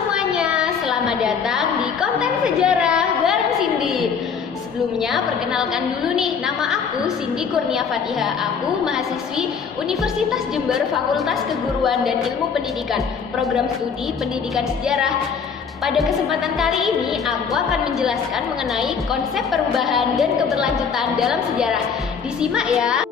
semuanya, selamat datang di konten sejarah bareng Cindy. Sebelumnya perkenalkan dulu nih, nama aku Cindy Kurnia Fatiha. Aku mahasiswi Universitas Jember Fakultas Keguruan dan Ilmu Pendidikan, program studi Pendidikan Sejarah. Pada kesempatan kali ini, aku akan menjelaskan mengenai konsep perubahan dan keberlanjutan dalam sejarah. Disimak ya.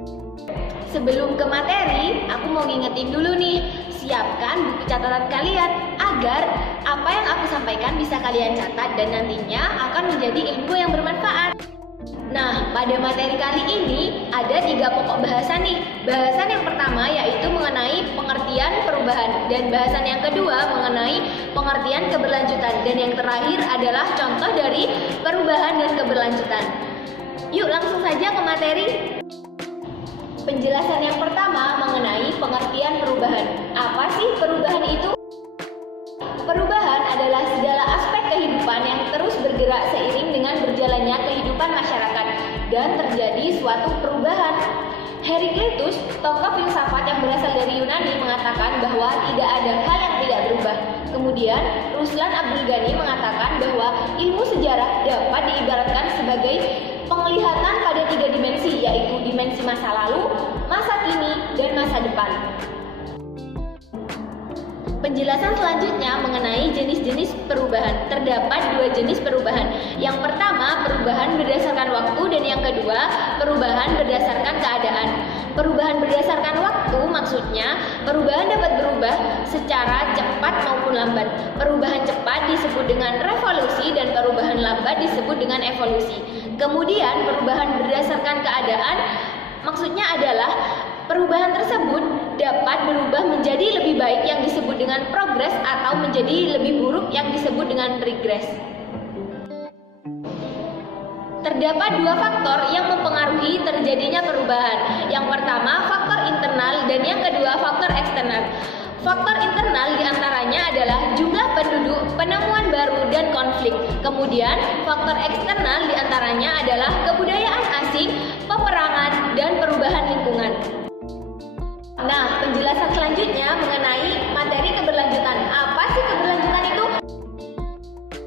Sebelum ke materi, aku mau ngingetin dulu nih, siapkan buku catatan kalian agar apa yang aku sampaikan bisa kalian catat dan nantinya akan menjadi ilmu yang bermanfaat. Nah, pada materi kali ini ada 3 pokok bahasan nih. Bahasan yang pertama yaitu mengenai pengertian perubahan, dan bahasan yang kedua mengenai pengertian keberlanjutan, dan yang terakhir adalah contoh dari perubahan dan keberlanjutan. Yuk langsung saja ke materi. Penjelasan yang pertama mengenai pengertian perubahan. Apa sih perubahan itu? Perubahan adalah segala aspek kehidupan yang terus bergerak seiring dengan berjalannya kehidupan masyarakat dan terjadi suatu perubahan. Heraklitus, tokoh filsafat yang berasal dari Yunani, mengatakan bahwa tidak ada hal yang tidak berubah. Kemudian, Ruslan Abdul Ghani mengatakan bahwa ilmu sejarah dapat diibaratkan sebagai penglihatan pada 3 dimensi, yaitu dimensi masa lalu, masa kini, dan masa depan. Penjelasan selanjutnya mengenai jenis-jenis perubahan. Terdapat 2 jenis perubahan. Yang pertama, perubahan berdasarkan waktu, dan yang kedua, perubahan berdasarkan keadaan. Perubahan berdasarkan waktu maksudnya perubahan dapat berubah secara cepat maupun lambat. Perubahan cepat disebut dengan revolusi dan perubahan lambat disebut dengan evolusi. Kemudian perubahan berdasarkan keadaan maksudnya adalah perubahan tersebut dapat berubah menjadi lebih baik yang disebut dengan progres atau menjadi lebih buruk yang disebut dengan regres. Terdapat 2 faktor yang mempengaruhi terjadinya perubahan. Yang pertama, faktor internal, dan yang kedua, faktor eksternal. Faktor internal diantaranya adalah jumlah penduduk, penemuan baru, dan konflik. Kemudian, faktor eksternal diantaranya adalah kebudayaan asing, peperangan, dan perubahan lingkungan. Nah, penjelasan selanjutnya mengenai materi keberlanjutan. Apa sih keberlanjutan itu?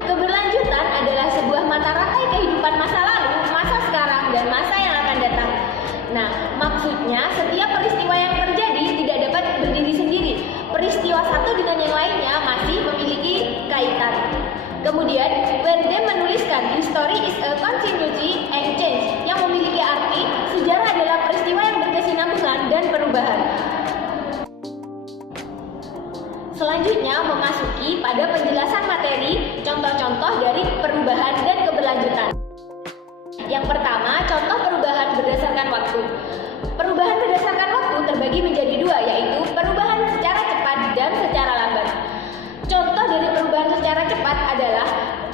Keberlanjutan adalah sebuah mata rantai kehidupan masa lalu, masa sekarang, dan masa yang akan datang. Nah, maksudnya setiap peristiwa yang terjadi tidak dapat berdiri sendiri. Peristiwa satu dengan yang lainnya masih memiliki kaitan. Kemudian, Berdem menuliskan, history is a continuity and change, yang memiliki arti sejarah adalah peristiwa yang berkesinambungan dan perubahan. Selanjutnya memasuki pada penjelasan materi contoh-contoh dari perubahan dan keberlanjutan. Yang pertama, contoh perubahan berdasarkan waktu. Perubahan berdasarkan waktu terbagi menjadi 2, yaitu perubahan secara cepat dan secara lambat. Contoh dari perubahan secara cepat adalah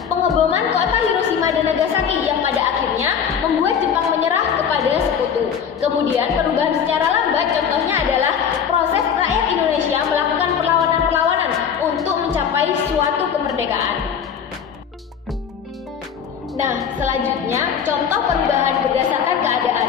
pengeboman kota Hiroshima dan Nagasaki yang pada akhirnya membuat Jepang menyerah kepada sekutu. Kemudian perubahan secara lambat contohnya adalah proses rakyat Indonesia melakukan perlawanan-perlawanan untuk mencapai suatu kemerdekaan. Nah, selanjutnya contoh perubahan berdasarkan keadaan.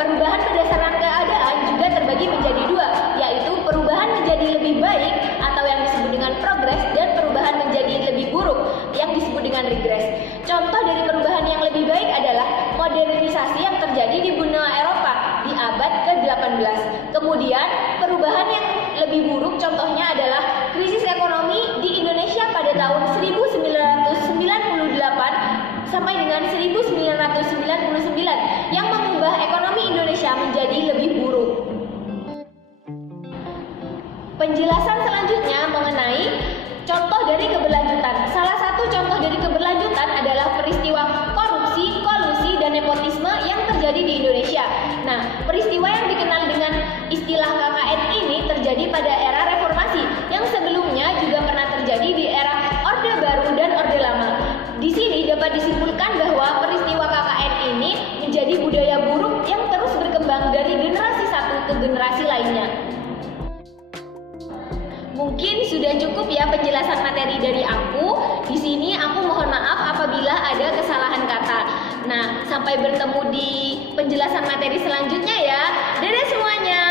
Perubahan berdasarkan keadaan juga terbagi menjadi 2, yaitu perubahan menjadi lebih baik atau yang disebut dengan progres, dan perubahan menjadi lebih buruk yang disebut dengan regres. Contoh dari perubahan yang lebih baik adalah modernisasi yang terjadi di benua Eropa di abad ke-18. Kemudian perubahan yang lebih buruk contohnya adalah krisis ekonomi di Indonesia pada tahun 1998 sampai dengan 1999 yang mengubah ekonomi Indonesia menjadi lebih buruk. Penjelasan selanjutnya mengenai contoh dari keberlanjutan. Salah satu contoh dari keberlanjutan adalah peristiwa korupsi, kolusi, dan nepotisme yang terjadi di Indonesia. Nah, peristiwa yang dikenal dengan istilah KKN ini terjadi pada era reformasi, yang sebelumnya juga pernah terjadi di era Orde Baru dan Orde Lama. Di sini dapat disimpulkan bahwa peristiwa KKN ini menjadi budaya buruk yang terus berkembang dari generasi satu ke generasi lainnya. Mungkin sudah cukup ya penjelasan materi dari aku. Di sini aku mohon maaf apabila ada kesalahan kata. Nah, sampai bertemu di penjelasan materi selanjutnya ya. Dadah semuanya.